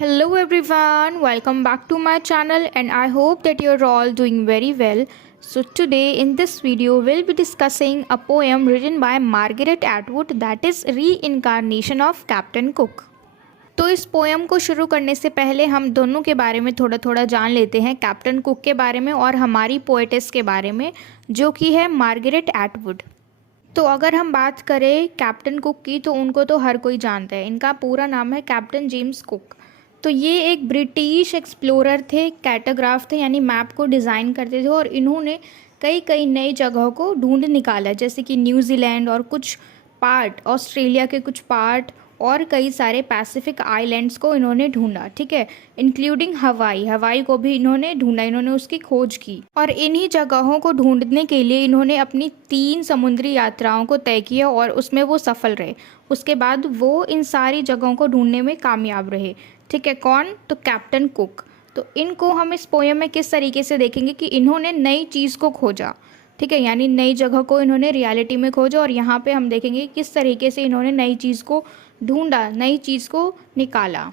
Hello everyone, welcome back to my channel and I hope that you're all doing very well. So today in this video we'll be discussing a poem written by Margaret Atwood, that is Reincarnation of Captain Cook. तो इस poem को शुरू करने से पहले हम दोनों के बारे में थोड़ा थोड़ा जान लेते हैं, कैप्टन कुक के बारे में और हमारी पोएटेस के बारे में जो कि है मार्गरेट एटवुड। तो अगर हम बात करें कैप्टन कुक की तो उनको तो हर कोई जानता है। इनका पूरा नाम है कैप्टन जेम्स कुक। तो ये एक ब्रिटिश एक्सप्लोरर थे, कैटोग्राफ थे, यानी मैप को डिज़ाइन करते थे और इन्होंने कई कई नई जगहों को ढूंढ निकाला, जैसे कि न्यूजीलैंड और कुछ पार्ट ऑस्ट्रेलिया के कुछ पार्ट और कई सारे पैसिफिक आइलैंड्स को इन्होंने ढूंढा, ठीक है, इंक्लूडिंग हवाई को भी इन्होंने ढूंढा, इन्होंने उसकी खोज की। और इन्हीं जगहों को ढूंढने के लिए इन्होंने अपनी 3 समुद्री यात्राओं को तय किया और उसमें वो सफल रहे। उसके बाद वो इन सारी जगहों को ढूंढने में कामयाब रहे, ठीक है। कौन? तो कैप्टन कुक। तो इनको हम इस पोएम में किस तरीके से देखेंगे कि इन्होंने नई चीज़ को खोजा, ठीक है, यानी नई जगह को इन्होंने रियलिटी में खोजा। और यहाँ पे हम देखेंगे किस तरीके से इन्होंने नई चीज़ को ढूंढा, नई चीज़ को निकाला।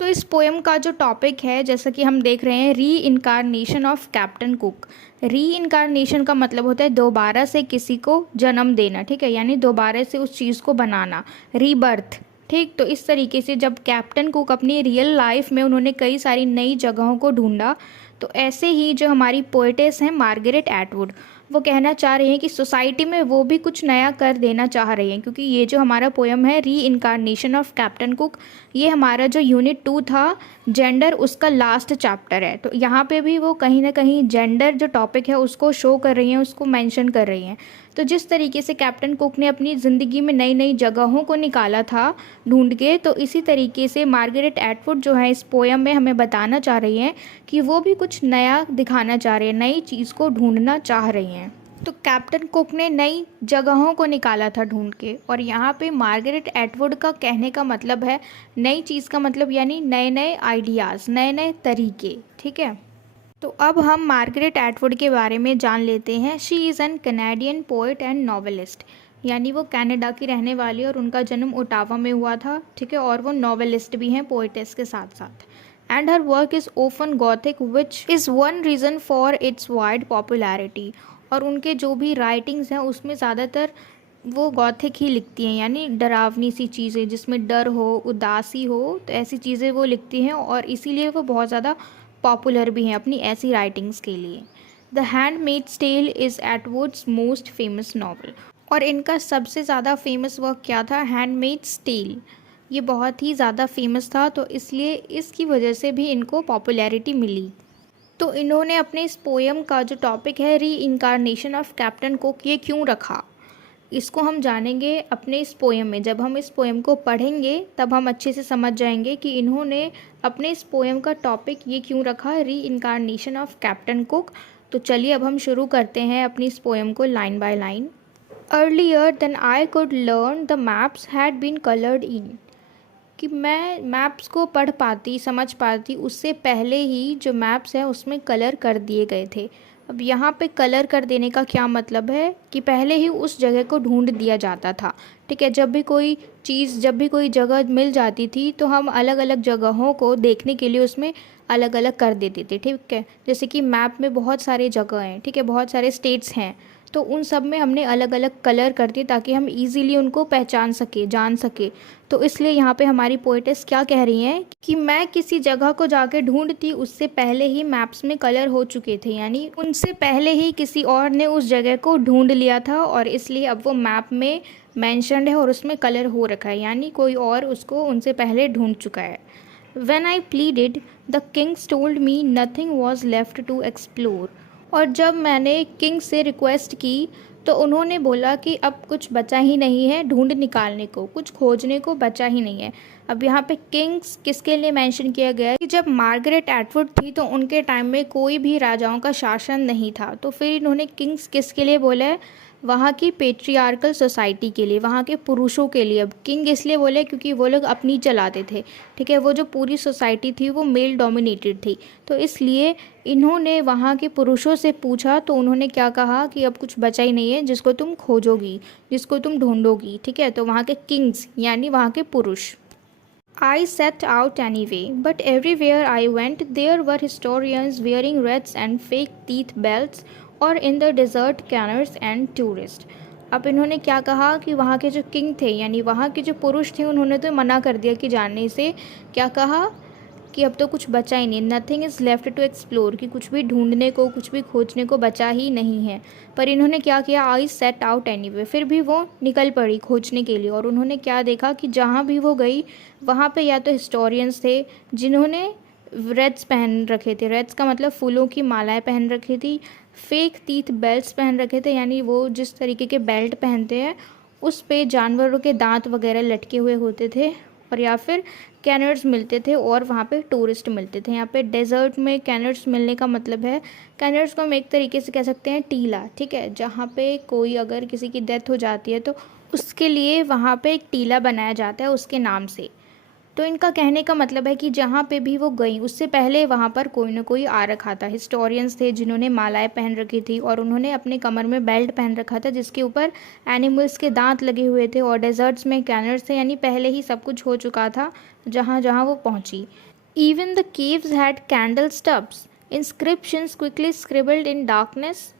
तो इस पोएम का जो टॉपिक है, जैसा कि हम देख रहे हैं, री इनकारनेशन ऑफ कैप्टन कुक। री इनकारनेशन का मतलब होता है दोबारा से किसी को जन्म देना, ठीक है, यानी दोबारा से उस चीज़ को बनाना, रीबर्थ, ठीक। तो इस तरीके से जब कैप्टन कुक अपनी रियल लाइफ में उन्होंने कई सारी नई जगहों को ढूंढा, तो ऐसे ही जो हमारी पोएटेस हैं मार्गरेट एटवुड, वो कहना चाह रही हैं कि सोसाइटी में वो भी कुछ नया कर देना चाह रही हैं। क्योंकि ये जो हमारा पोएम है री इनकारनेशन ऑफ कैप्टन कुक, ये हमारा जो यूनिट 2 था जेंडर, उसका लास्ट चैप्टर है। तो यहाँ पे भी वो कहीं ना कहीं जेंडर जो टॉपिक है उसको शो कर रही हैं, उसको मेंशन कर रही हैं। तो जिस तरीके से कैप्टन कुक ने अपनी ज़िंदगी में नई नई जगहों को निकाला था ढूंढ के, तो इसी तरीके से मार्गरेट एटवुड जो है इस पोएम में हमें बताना चाह रही हैं कि वो भी कुछ नया दिखाना चाह रही हैं, नई चीज़ को ढूंढना चाह रही हैं। तो कैप्टन कुक ने नई जगहों को निकाला था ढूंढ के, और यहाँ पे मार्गरेट एटवुड का कहने का मतलब है नई चीज़ का मतलब यानी नए नए आइडियाज़, नए नए तरीके, ठीक है। तो अब हम मार्गरेट एटवुड के बारे में जान लेते हैं। She is an Canadian poet and novelist, यानी वो कनाडा की रहने वाली और उनका जन्म ओटावा में हुआ था, ठीक है, और वो नॉवेलिस्ट भी हैं पोएटेस के साथ साथ। And her work is often gothic which is one reason for its wide popularity. और उनके जो भी राइटिंग्स हैं उसमें ज़्यादातर वो गॉथिक ही लिखती हैं, यानी डरावनी सी चीज़ें जिसमें डर हो, उदासी हो, तो ऐसी चीज़ें वो लिखती हैं और इसीलिए वो बहुत ज़्यादा पॉपुलर भी हैं अपनी ऐसी राइटिंग्स के लिए। The handmaid's tale is Atwood's most famous novel. और इनका सबसे ज़्यादा फेमस वर्क क्या था? Handmaid's tale. ये बहुत ही ज़्यादा फेमस था, तो इसलिए इसकी वजह से भी इनको पॉपुलैरिटी मिली। तो इन्होंने अपने इस पोएम का जो टॉपिक है री इनकारनेशन ऑफ कैप्टन कुक, ये क्यों रखा, इसको हम जानेंगे अपने इस पोएम में। जब हम इस पोएम को पढ़ेंगे तब हम अच्छे से समझ जाएंगे कि इन्होंने अपने इस पोएम का टॉपिक ये क्यों रखा, री इनकारनेशन ऑफ कैप्टन कुक। तो चलिए अब हम शुरू करते हैं अपनी इस पोएम को line by line. Earlier than I could learn the maps had been coloured in. कि मैं मैप्स को पढ़ पाती, समझ पाती, उससे पहले ही जो मैप्स हैं उसमें कलर कर दिए गए थे। अब यहाँ पे कलर कर देने का क्या मतलब है कि पहले ही उस जगह को ढूंढ दिया जाता था, ठीक है। जब भी कोई चीज़, जब भी कोई जगह मिल जाती थी तो हम अलग अलग जगहों को देखने के लिए उसमें अलग अलग कर देते थे, ठीक है। जैसे कि मैप में बहुत सारे जगह हैं, ठीक है, बहुत सारे स्टेट्स हैं, तो उन सब में हमने अलग अलग कलर कर दिए ताकि हम इजीली उनको पहचान सके, जान सके। तो इसलिए यहाँ पे हमारी पोएटेस क्या कह रही हैं कि मैं किसी जगह को जाके ढूंढती, उससे पहले ही मैप्स में कलर हो चुके थे, यानी उनसे पहले ही किसी और ने उस जगह को ढूंढ लिया था और इसलिए अब वो मैप में मैंशनड है और उसमें कलर हो रखा है, यानी कोई और उसको उनसे पहले ढूंढ चुका है। When I pleaded, the kings told me nothing was left to explore। और जब मैंने किंग से रिक्वेस्ट की तो उन्होंने बोला कि अब कुछ बचा ही नहीं है ढूंढ निकालने को, कुछ खोजने को बचा ही नहीं है। अब यहाँ पे किंग्स किसके लिए मेंशन किया गया है कि जब मार्गरेट एटवुड थी तो उनके टाइम में कोई भी राजाओं का शासन नहीं था, तो फिर इन्होंने किंग्स किसके लिए बोला है? वहाँ की पेट्रियार्कल सोसाइटी के लिए, वहाँ के पुरुषों के लिए। अब किंग इसलिए बोले क्योंकि वो लोग अपनी चलाते थे, ठीक है, वो जो पूरी सोसाइटी थी वो मेल डोमिनेटेड थी, तो इसलिए इन्होंने वहाँ के पुरुषों से पूछा तो उन्होंने क्या कहा कि अब कुछ बचा ही नहीं है जिसको तुम खोजोगी, जिसको तुम ढूंढोगी, ठीक है। तो वहाँ के किंग्स यानी वहाँ के पुरुष। I set out anyway, but everywhere I went there were historians wearing wreaths and fake teeth belts, or in the desert canners and tourists. अब इन्होंने क्या कहा कि वहाँ के जो किंग थे यानी वहाँ के जो पुरुष थे उन्होंने तो मना कर दिया कि जानने से। क्या कहा कि अब तो कुछ बचा ही नहीं, nothing is left to explore, कि कुछ भी ढूंढने को कुछ भी खोजने को बचा ही नहीं है। पर इन्होंने क्या किया, आई सेट आउट एनीवे, फिर भी वो निकल पड़ी खोजने के लिए। और उन्होंने क्या देखा कि जहाँ भी वो गई वहाँ पे या तो हिस्टोरियंस थे जिन्होंने रेड्स पहन रखे थे, रेड्स का मतलब फूलों की मालाएं पहन रखी थी, फेक टीथ बेल्ट्स पहन रखे थे यानी वो जिस तरीके के बेल्ट पहनते हैं उस पे जानवरों के दांत वगैरह लटके हुए होते थे, और या फिर कैनर्स मिलते थे और वहाँ पे टूरिस्ट मिलते थे। यहाँ पे डेजर्ट में कैनर्स मिलने का मतलब है, कैनर्स को हम एक तरीके से कह सकते हैं टीला, ठीक है, जहाँ पे कोई अगर किसी की डेथ हो जाती है तो उसके लिए वहाँ पे एक टीला बनाया जाता है उसके नाम से। तो इनका कहने का मतलब है कि जहाँ पे भी वो गई उससे पहले वहाँ पर कोई ना कोई आ रखा था। हिस्टोरियंस थे जिन्होंने मालाएं पहन रखी थी और उन्होंने अपने कमर में बेल्ट पहन रखा था जिसके ऊपर एनिमल्स के दांत लगे हुए थे, और डेजर्ट्स में कैनर्स थे यानी पहले ही सब कुछ हो चुका था जहाँ जहाँ वो पहुँची। Even the caves had candle stubs, inscriptions quickly scribbled in darkness.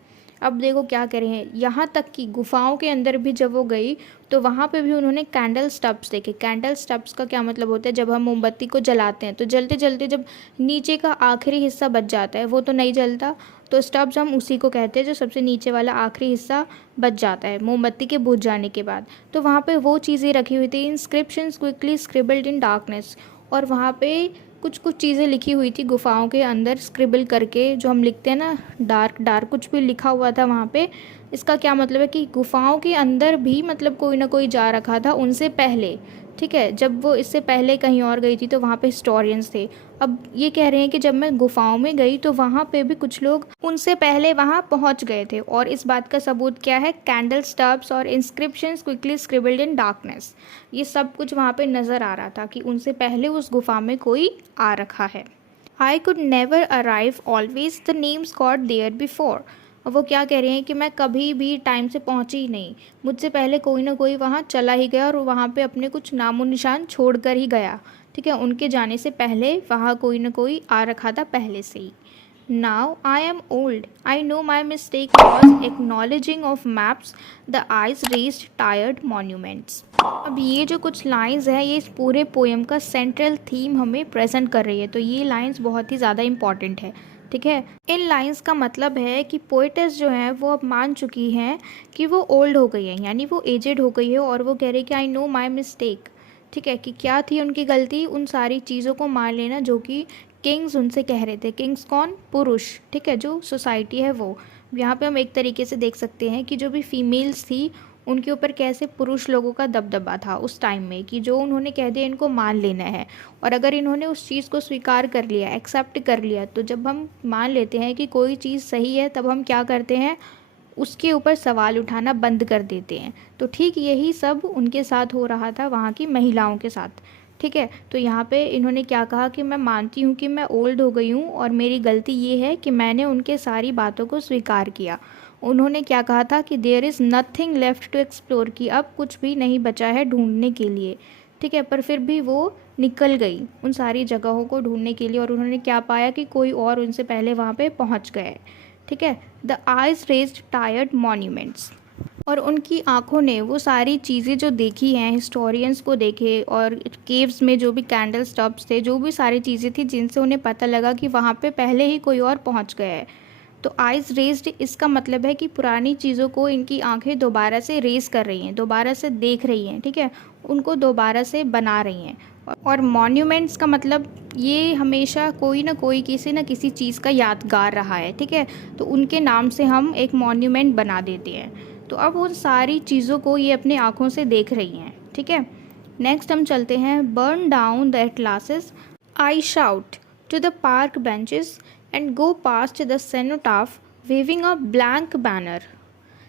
अब देखो क्या कह रहे हैं, यहाँ तक कि गुफाओं के अंदर भी जब वो गई तो वहाँ पे भी उन्होंने कैंडल स्टब्स देखे। कैंडल स्टब्स का क्या मतलब होता है, जब हम मोमबत्ती को जलाते हैं तो जलते जलते जब नीचे का आखिरी हिस्सा बच जाता है वो तो नहीं जलता, तो स्टब्स हम उसी को कहते हैं जो सबसे नीचे वाला आखिरी हिस्सा बच जाता है मोमबत्ती के बुझ जाने के बाद। तो वहाँ पे वो चीज़ें रखी हुई थी, inscriptions quickly scribbled in darkness, और वहाँ पे कुछ कुछ चीज़ें लिखी हुई थी गुफाओं के अंदर स्क्रिबल करके, जो हम लिखते हैं ना डार्क डार्क, कुछ भी लिखा हुआ था वहाँ पे। इसका क्या मतलब है कि गुफाओं के अंदर भी मतलब कोई ना कोई जा रखा था उनसे पहले, ठीक है। जब वो इससे पहले कहीं और गई थी तो वहाँ पे हिस्टोरियंस थे। अब ये कह रहे हैं कि जब मैं गुफाओं में गई तो वहाँ पे भी कुछ लोग उनसे पहले वहाँ पहुँच गए थे, और इस बात का सबूत क्या है, कैंडल स्टब्स और inscriptions quickly scribbled in darkness. ये सब कुछ वहाँ पे नज़र आ रहा था कि उनसे पहले उस गुफा में कोई आ रखा है। I could never arrive always the names got there before. और वो क्या कह रहे हैं कि मैं कभी भी टाइम से पहुंची ही नहीं, मुझसे पहले कोई ना कोई वहाँ चला ही गया और वहाँ पे अपने कुछ नामो निशान छोड़ कर ही गया, ठीक है। उनके जाने से पहले वहाँ कोई ना कोई आ रखा था पहले से ही। Now I am old, I know my mistake was acknowledging of maps, the eyes raised tired monuments. अब ये जो कुछ लाइंस है ये इस पूरे पोएम का सेंट्रल थीम हमें प्रेजेंट कर रही है, तो ये लाइंस बहुत ही ज़्यादा इंपॉर्टेंट है, ठीक है। इन लाइंस का मतलब है कि पोएटेस जो है वो अब मान चुकी हैं कि वो ओल्ड हो गई है, यानी वो एजेड हो गई है, और वो कह रही है कि आई नो माई मिस्टेक, ठीक है, कि क्या थी उनकी गलती, उन सारी चीज़ों को मान लेना जो कि किंग्स उनसे कह रहे थे। किंग्स कौन, पुरुष, ठीक है, जो सोसाइटी है वो। यहाँ पे हम एक तरीके से देख सकते हैं कि जो भी फीमेल्स थी उनके ऊपर कैसे पुरुष लोगों का दबदबा था उस टाइम में, कि जो उन्होंने कह दिया इनको मान लेना है, और अगर इन्होंने उस चीज़ को स्वीकार कर लिया, एक्सेप्ट कर लिया, तो जब हम मान लेते हैं कि कोई चीज़ सही है तब हम क्या करते हैं, उसके ऊपर सवाल उठाना बंद कर देते हैं। तो ठीक यही सब उनके साथ हो रहा था वहाँ की महिलाओं के साथ, ठीक है। तो यहाँ पे इन्होंने क्या कहा कि मैं मानती हूँ कि मैं ओल्ड हो गई हूँ और मेरी गलती ये है कि मैंने उनके सारी बातों को स्वीकार किया। उन्होंने क्या कहा था कि there is nothing left to explore, कि अब कुछ भी नहीं बचा है ढूंढने के लिए, ठीक है। पर फिर भी वो निकल गई उन सारी जगहों को ढूंढने के लिए, और उन्होंने क्या पाया कि कोई और उनसे पहले वहाँ पे पहुँच गए, ठीक है। The eyes raised tired monuments, और उनकी आंखों ने वो सारी चीज़ें जो देखी हैं, हिस्टोरियंस को देखे, और केव्स में जो भी कैंडल स्टब्स थे, जो भी सारी चीज़ें थी जिनसे उन्हें पता लगा कि वहाँ पे पहले ही कोई और पहुँच गया है। तो आइज़ रेज्ड इसका मतलब है कि पुरानी चीज़ों को इनकी आंखें दोबारा से रेज कर रही हैं, दोबारा से देख रही हैं, ठीक है, उनको दोबारा से बना रही हैं। और मॉन्यूमेंट्स का मतलब ये हमेशा कोई ना कोई किसी न किसी चीज़ का यादगार रहा है, ठीक है, तो उनके नाम से हम एक मॉन्यूमेंट बना देते हैं। तो अब उन सारी चीज़ों को ये अपनी आँखों से देख रही हैं, ठीक है। नेक्स्ट हम चलते हैं, burn down the atlases, I shout to the park benches and go past the cenotaph waving a blank banner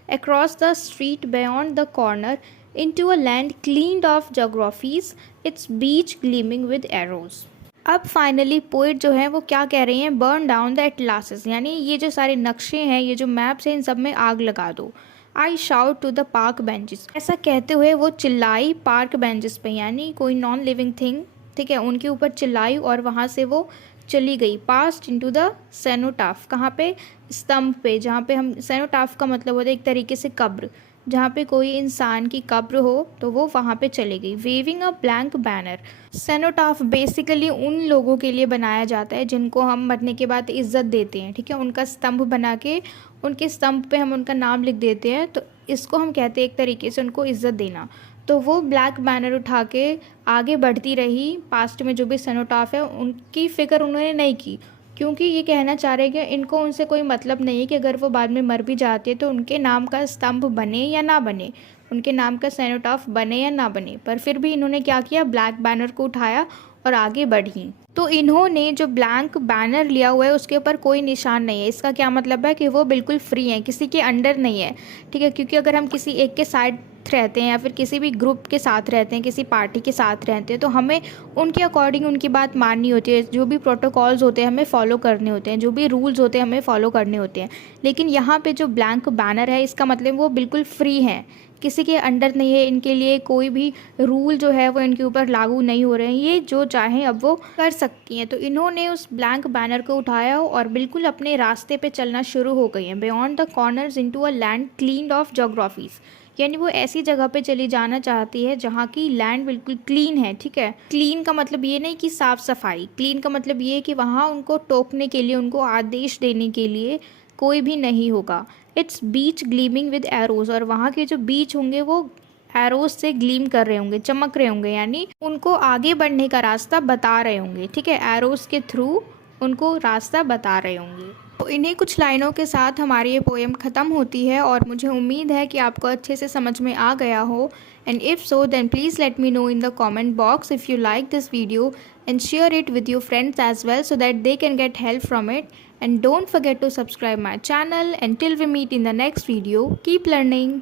across the street beyond the corner into a land cleaned of geographies, its beach gleaming with arrows। अब finally poet जो है वो क्या कह रही हैं, burn down the एटलासेस, यानी ये जो सारे नक्शे हैं, ये जो मैप्स हैं, इन सब में आग लगा दो। I shout to the park benches, ऐसा कहते हुए वो चिल्लाई पार्क बेंचेस पे, यानी कोई नॉन लिविंग थिंग ठीक है, उनके ऊपर चिल्लाई और वहाँ से वो चली गई। पास्ट इनटू द सेनोटाफ, कहाँ पे? स्तंभ पे, जहाँ पे हम, सेनोटाफ का मतलब होता है एक तरीके से कब्र, जहाँ पे कोई इंसान की कब्र हो तो वो वहाँ पे चली गई। Waving a blank banner, cenotaph basically उन लोगों के लिए बनाया जाता है जिनको हम मरने के बाद इज्जत देते हैं, ठीक है, उनका स्तंभ बना के उनके स्तंभ पे हम उनका नाम लिख देते हैं, तो इसको हम कहते हैं एक तरीके से उनको इज्जत देना। तो वो ब्लैक बैनर उठा के आगे बढ़ती रही। पास्ट में जो भी सेनोटाफ है उनकी फ़िक्र उन्होंने नहीं की, क्योंकि ये कहना चाह रहे हैं कि इनको उनसे कोई मतलब नहीं है कि अगर वो बाद में मर भी जाते हैं तो उनके नाम का स्तंभ बने या ना बने, उनके नाम का सेनोटाफ बने या ना बने। पर फिर भी इन्होंने क्या किया, ब्लैक बैनर को उठाया और आगे बढ़ी। तो इन्होंने जो ब्लैंक बैनर लिया हुआ है उसके ऊपर कोई निशान नहीं है। इसका क्या मतलब है कि वो बिल्कुल फ्री हैं, किसी के अंडर नहीं है, ठीक है। क्योंकि अगर हम किसी एक के साइड रहते हैं या फिर किसी भी ग्रुप के साथ रहते हैं, किसी पार्टी के साथ रहते हैं, तो हमें उनके अकॉर्डिंग उनकी बात माननी होती है। जो भी प्रोटोकॉल्स होते हैं हमें फॉलो करने होते हैं, जो भी रूल्स होते हैं हमें फॉलो करने होते हैं। लेकिन यहाँ पे जो ब्लैंक बैनर है इसका मतलब वो बिल्कुल फ्री हैं, किसी के अंडर नहीं है, इनके लिए कोई भी रूल जो है वो इनके ऊपर लागू नहीं हो रहे हैं, ये जो चाहें अब वो कर सकती हैं। तो इन्होंने उस ब्लैंक बैनर को उठाया और बिल्कुल अपने रास्ते पे चलना शुरू हो गई हैं। Beyond the corners into a land cleaned of geographies, यानी वो ऐसी जगह पे चली जाना चाहती है जहाँ की लैंड बिल्कुल क्लीन है, ठीक है। क्लीन का मतलब ये नहीं कि साफ़ सफाई, क्लीन का मतलब ये है कि वहाँ उनको टोकने के लिए, उनको आदेश देने के लिए कोई भी नहीं होगा। It's beach gleaming with arrows, और वहाँ के जो बीच होंगे वो एरोज से ग्लीम कर रहे होंगे, चमक रहे होंगे, यानी उनको आगे बढ़ने का रास्ता बता रहे होंगे, ठीक है, एरोज के थ्रू उनको रास्ता बता रहे होंगे। तो इन्हीं कुछ लाइनों के साथ हमारी ये पोएम ख़त्म होती है और मुझे उम्मीद है कि आपको अच्छे से समझ में आ गया हो। And if so then please let me know in the comment box if you like this video and share it with your friends as well so that they can get help from it. And don't forget to subscribe my channel. Until we meet in the next video, keep learning.